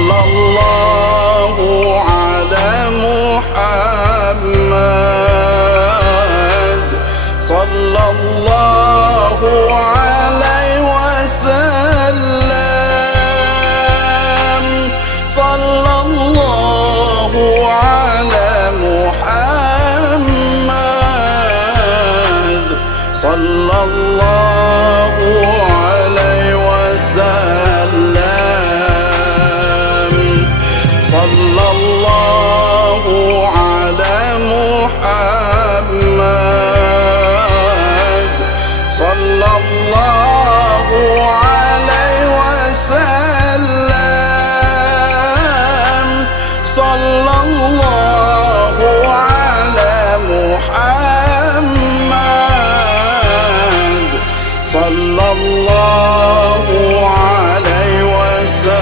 صلى الله على محمد صلى الله عليه وسلم. صلى الله على محمد صلى الله عليه وسلم. صلى الله على محمد صلى الله عليه وسلم. صلى الله على محمد صلى الله عليه وسلم.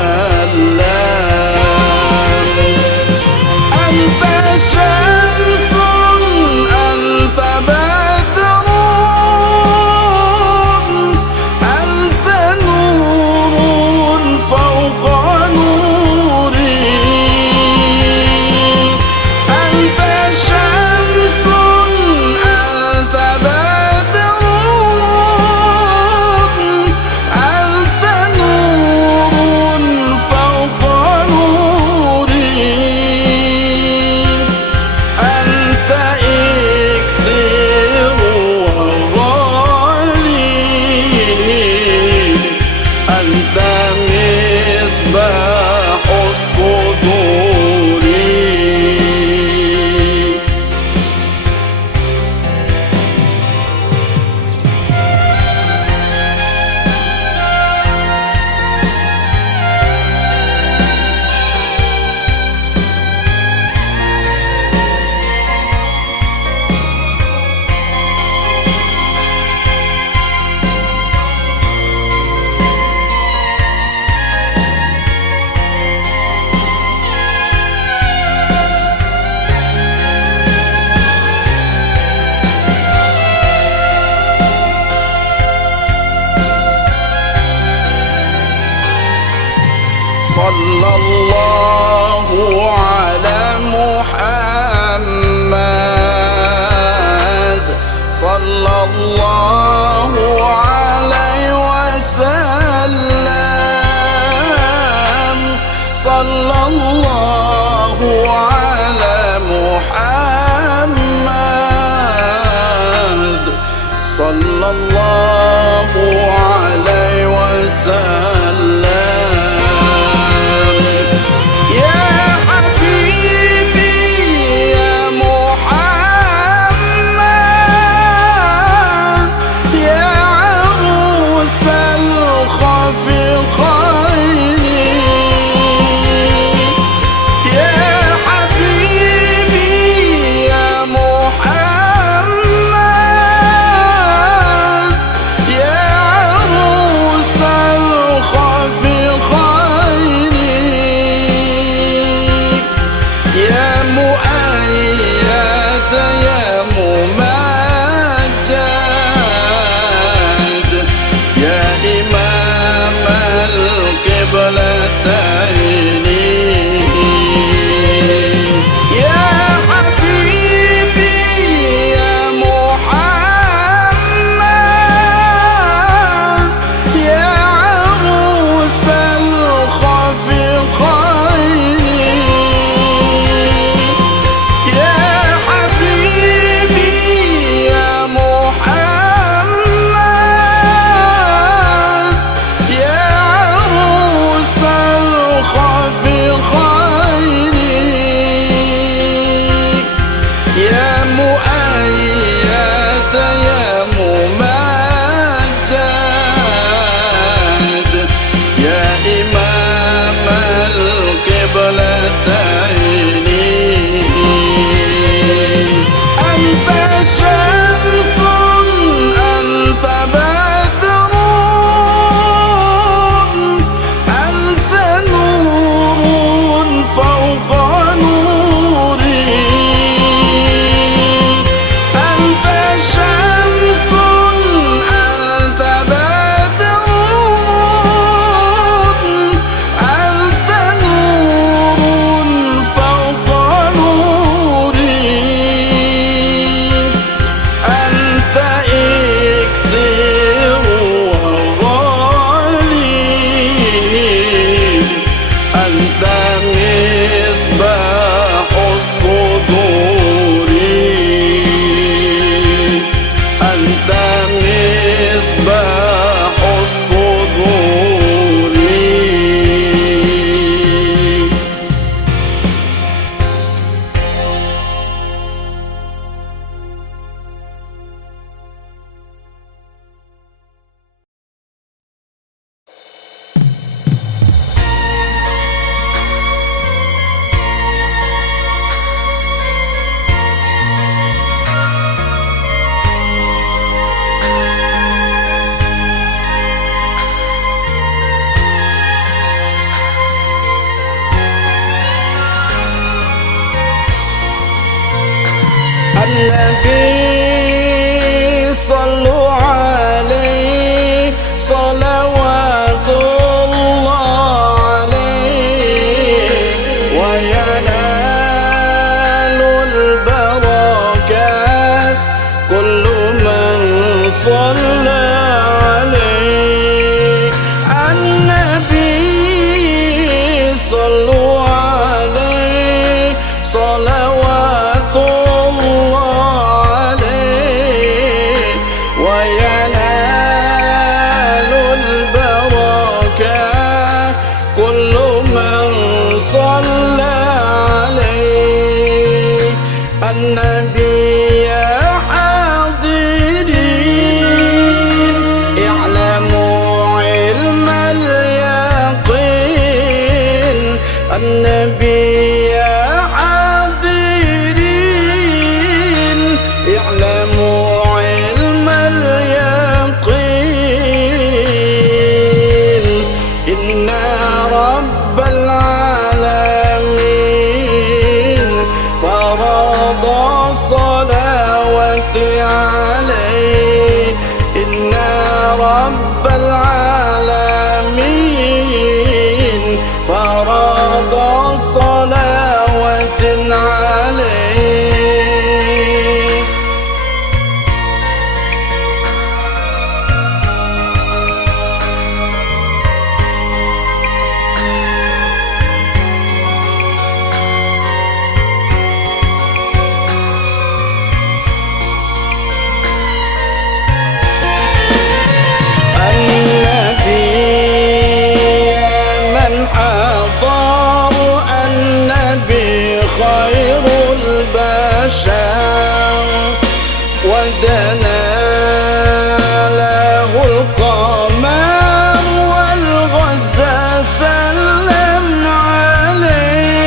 أنت شمس أنت بدر أنت نور فوق نوري. أنت شمس أنت بدر أنت نور فوق نوري. أنت إكسير وغالي أنت مصباح الصدور. صلى الله على محمد صلى الله عليه وسلم. صلى الله على محمد صلى الله عليه وسلم. النبي صلوا عليه صلوات الله عليه وينال البركات كل من صلى عليه. النبي صلوا عليه صلوات الله عليه وينال البركات كل من صلى عليه. النبي يا حاضرين اعلموا علم اليقين. النبي يا حاضرين اعلموا علم اليقين. إن رب العالمين فرض الصلوات عليه. إن رب العالمين فرض صلوات عليه. خير البشر ودنا له القمر والغزة سلم عليه.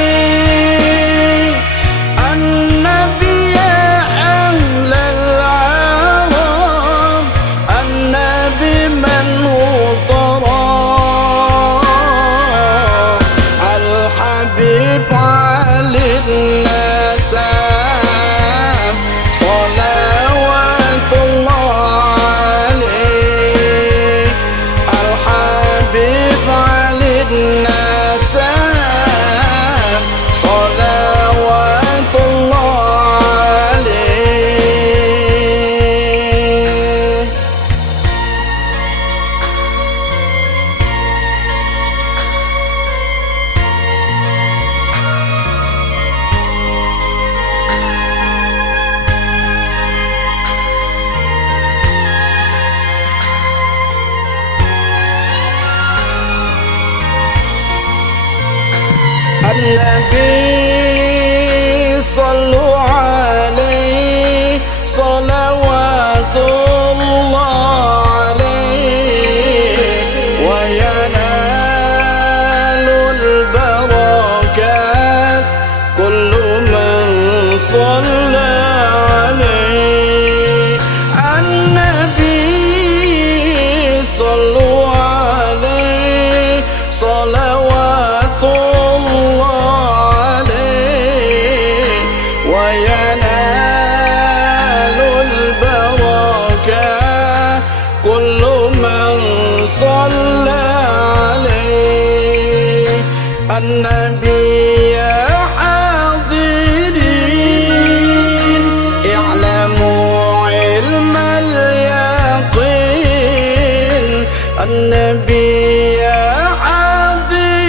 النبي يا أهل العرب النبي من هو طرى الحبيب للنسب صلوات الله عليه. الحبيب على النسب صلوات الله عليه. النبي صلوا عليه صلوات الله عليه وينال البركات كل من صلى عليه. النبي صلوا عليه صلوات وينال البركات كل من صلى عليه. النبي يا حاضرين اعلموا علم اليقين. النبي يا حاضرين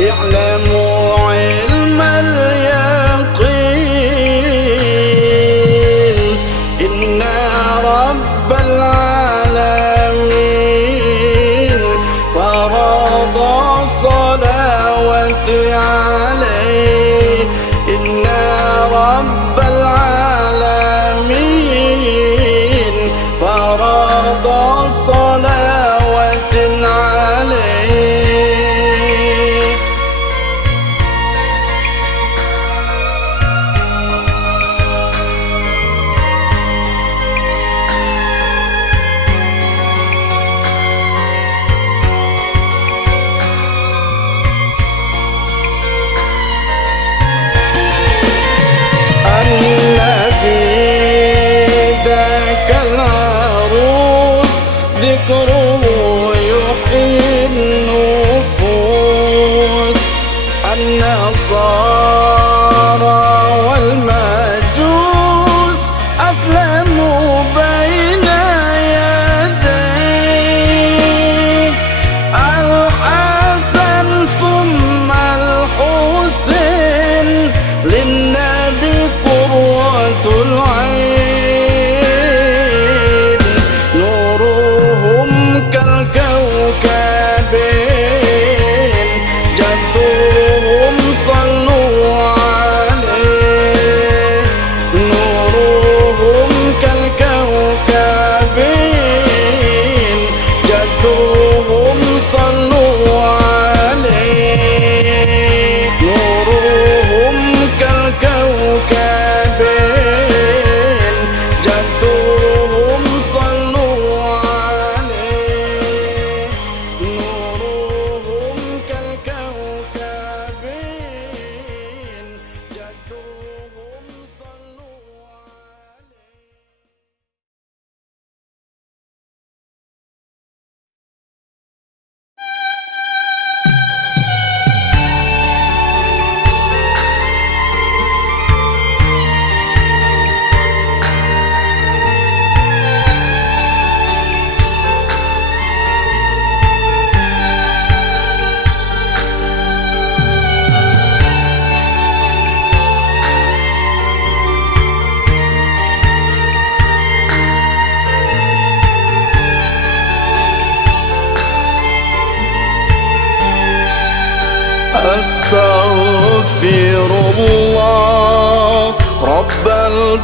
اعلموا علم اليقين. إن رب العالمين فرض الصلوات عليه. إن رب العالمين فرض الصلوات أستغفر الله رب البرايا،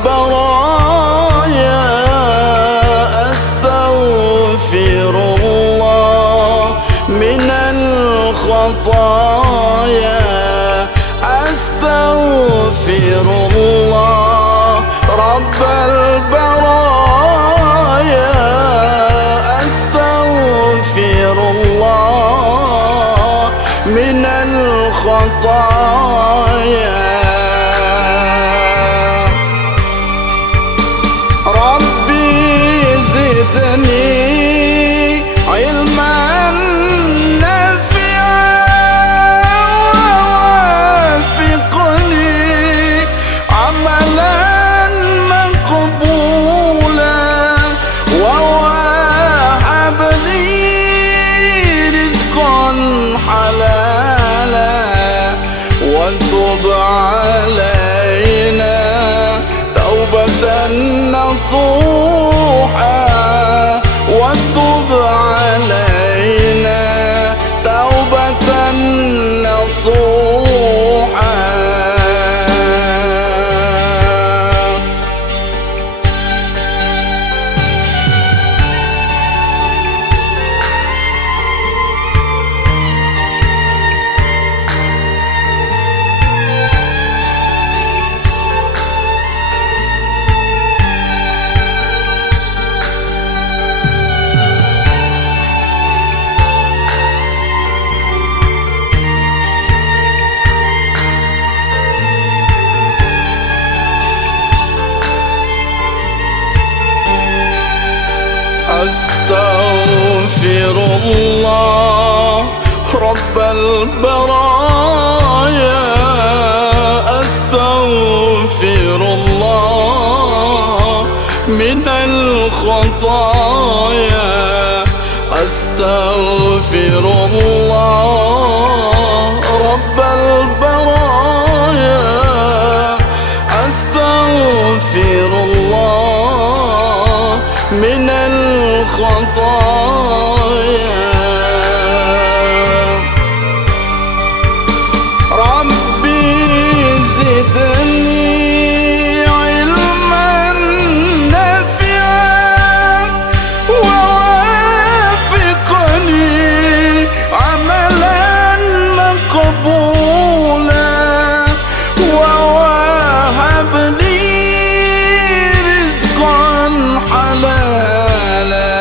أستغفر الله من الخطايا، أستغفر الله رب البرايا، أستغفر الله من الخطايا. ربي زدني علما نافعا، ووفقني عملا مقبولا، ووهب لي رزقا حلالا، وتب علينا توبة نصوحا، وتب علينا توبة نصوحا. أستغفر الله رب البرايا، أستغفر الله من الخطايا، أستغفر الله رب البرايا، أستغفر الله من الخطايا. ربي زدني علما نافعا، ووفقني عملا مقبولا، ووهب لي رزقا حلالا،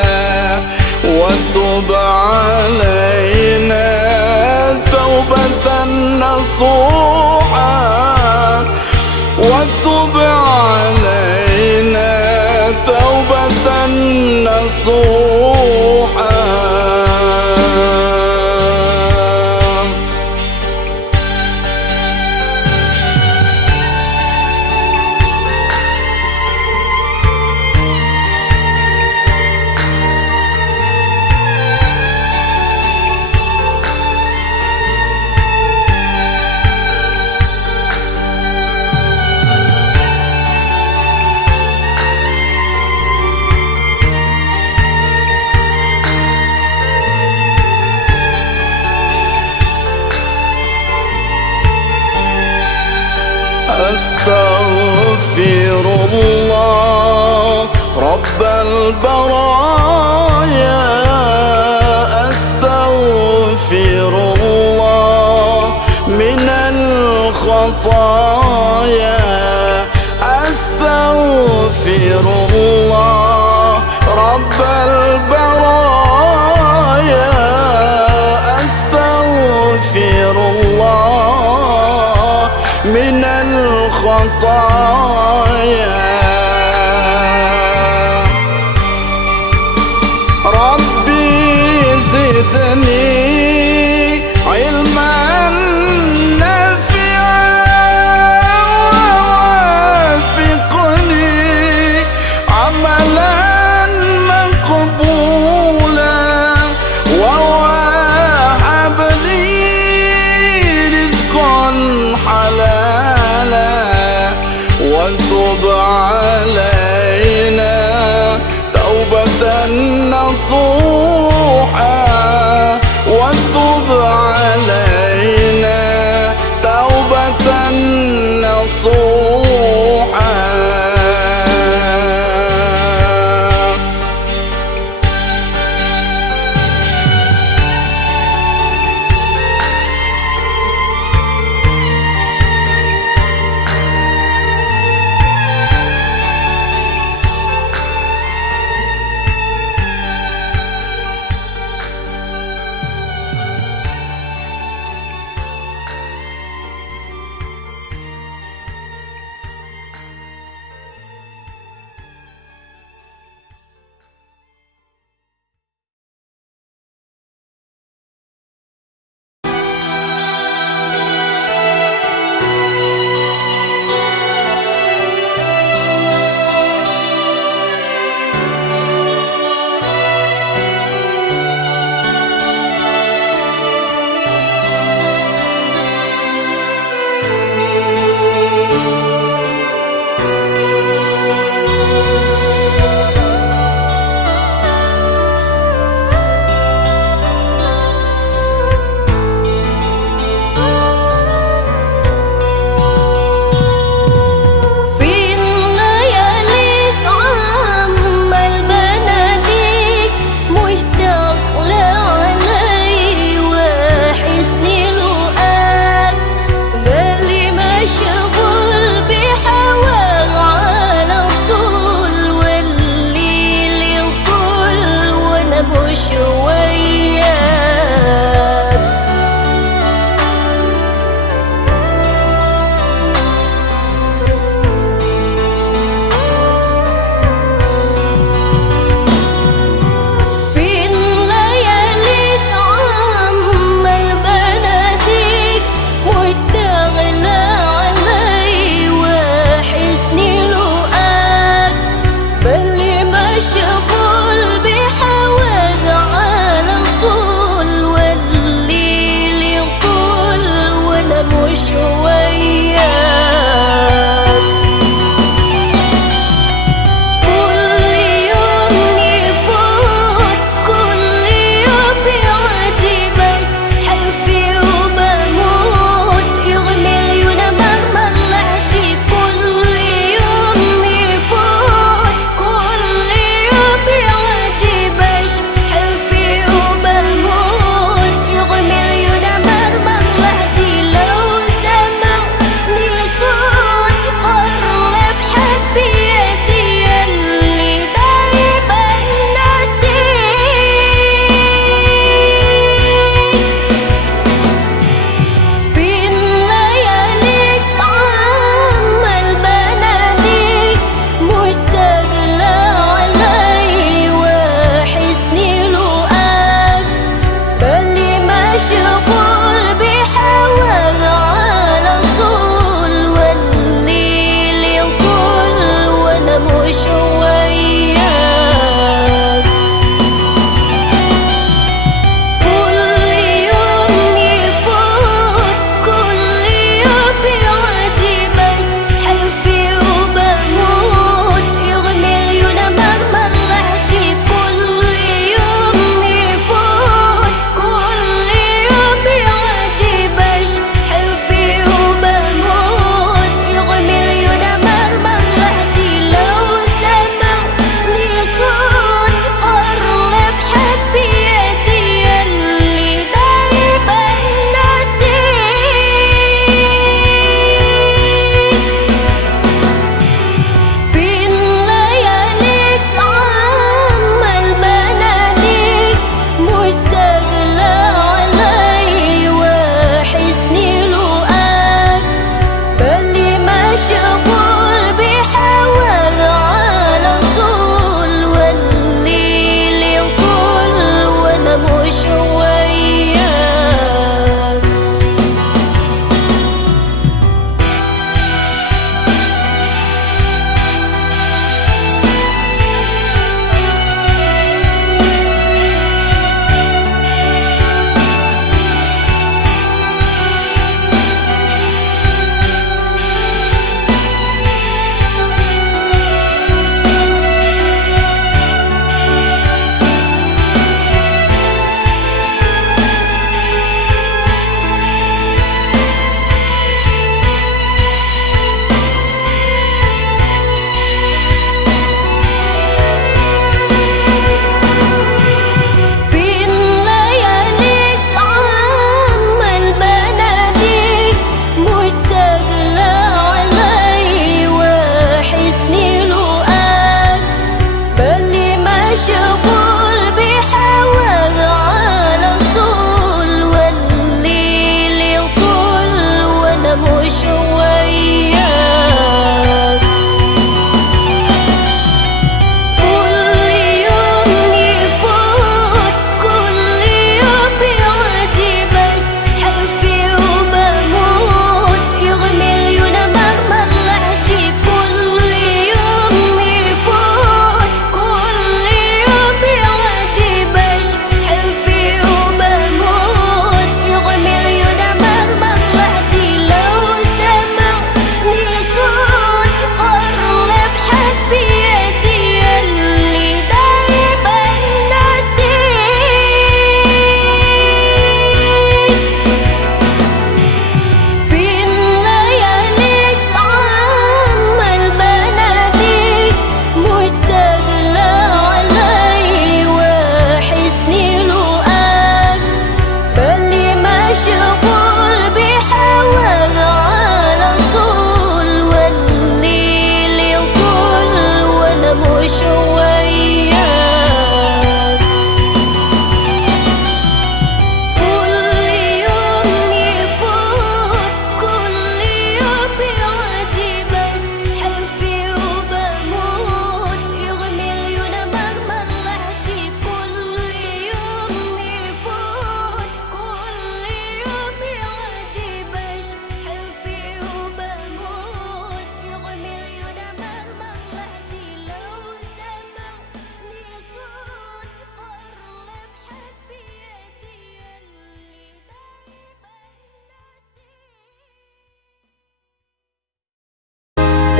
وتب علينا توبة نصوحا، وتب علينا توبة نصوحا. أستغفر الله رب البرايا، أستغفر الله من الخطايا، أستغفر الله رب البرايا، أستغفر الله من الخطايا. ربي زدني علما نافعا، ووفقني عملا مقبولا، ووهب لي رزقا حلالا، وتب علينا توبة نصوحا، وتب علينا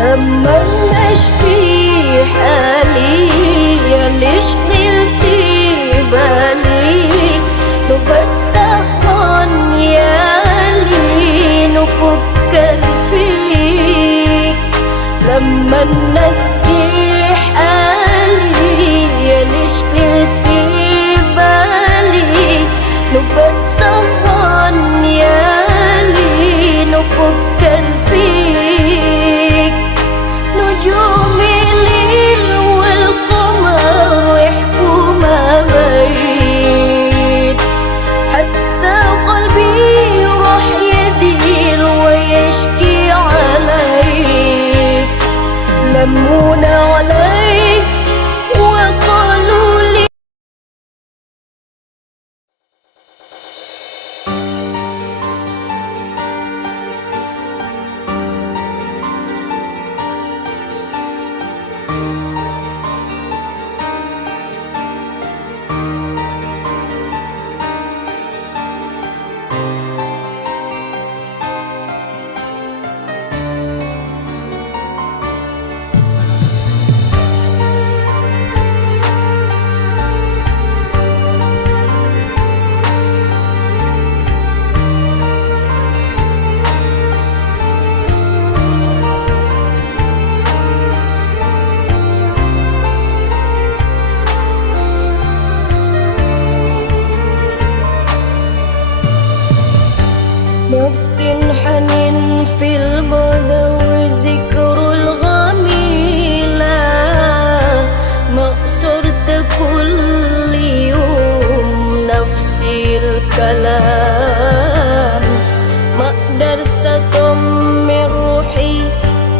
لما نشكي حالي ليش نلتي بالي نبت سهران يالي نفكر فيك لما نسكي حالي ليش نلتي بالي نبت سهران يالي نفكر فيك نجوم الليل والقمر يحكوا ما بين حتى قلبي راح يدير ويشكي عليك لمونا عليك وقالوا لي نفس حنين في المنى وذكر الغميلة ما صرت كل يوم نفسي الكلام ما اقدر ستمر روحي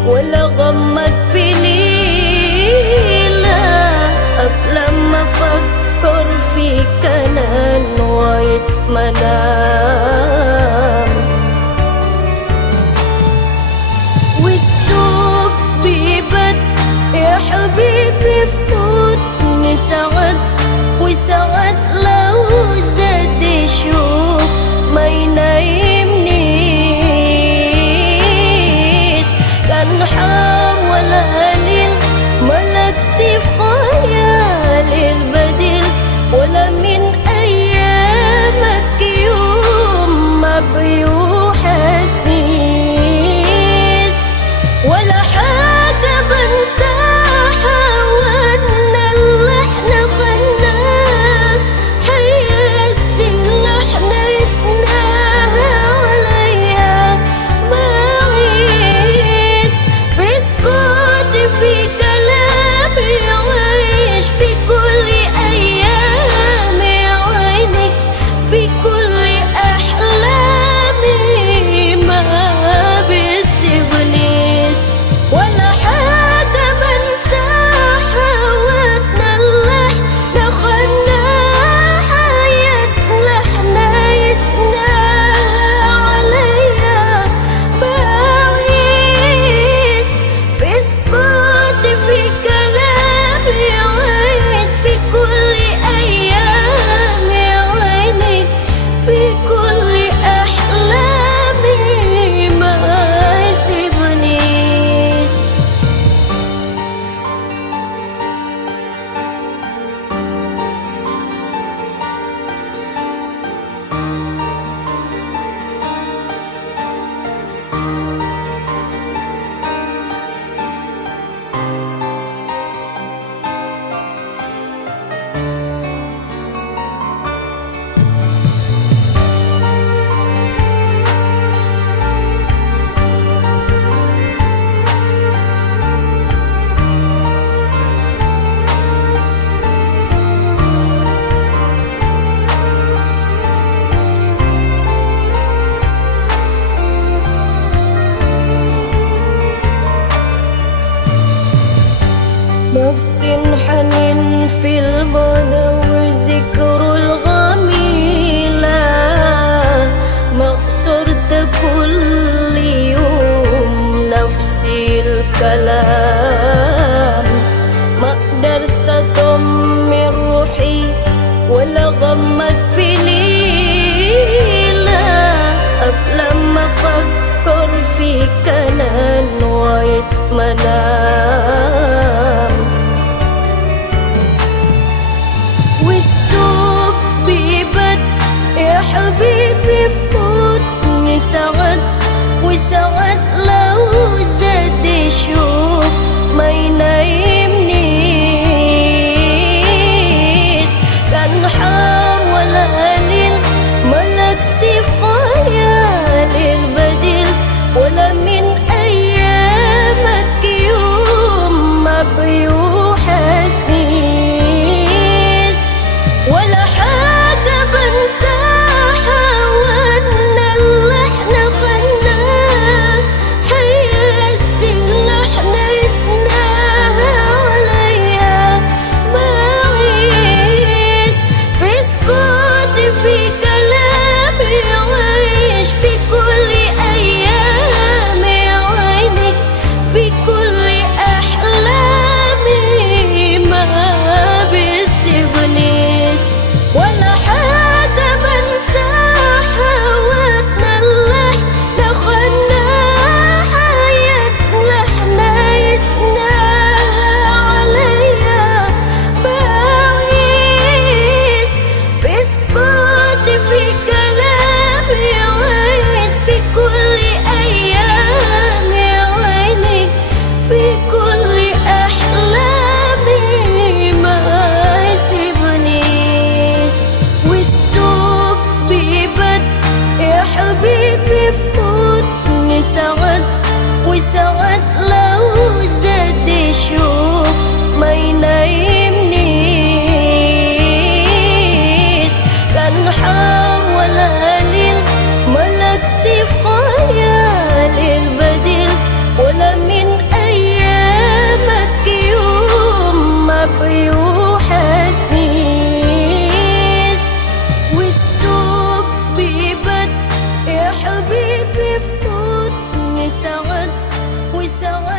ولا غمت في ليلة قبل ما افكر فيك انا نويت منام والسوق بيبت يا حبيبي فوتني سعد وسعد لو زاد شوق ما ينايمنيش كان حاول قليل ملك سيف خيالي البديل ولا من أيامك يوم ما بيوحشنيش ولا حاجة بنساها وانا اللي احنا خدناه حياتي اللي احنا رسناها عليها بعيش في سكوتي في كلامي عايش في كل أيامي عينك في كل أحلامي ما بيسيبنيش ولا حاجة بنساها وقتنا اللي احنا خدناه حياتنا احنا عشناها عليها بعيش في سكوتي في كلامي عايش في كل أيامي عينك في كل أحلامي ما يسيبنيش نفس حنين في المنى وذكر الغميلة ما صرت كل يوم نفسي الكلام ما اقدر ستمر روحي ولا غمت في ليلة قبل ما افكر فيك انا نويت منام حبيبي فقدني سعد وسعد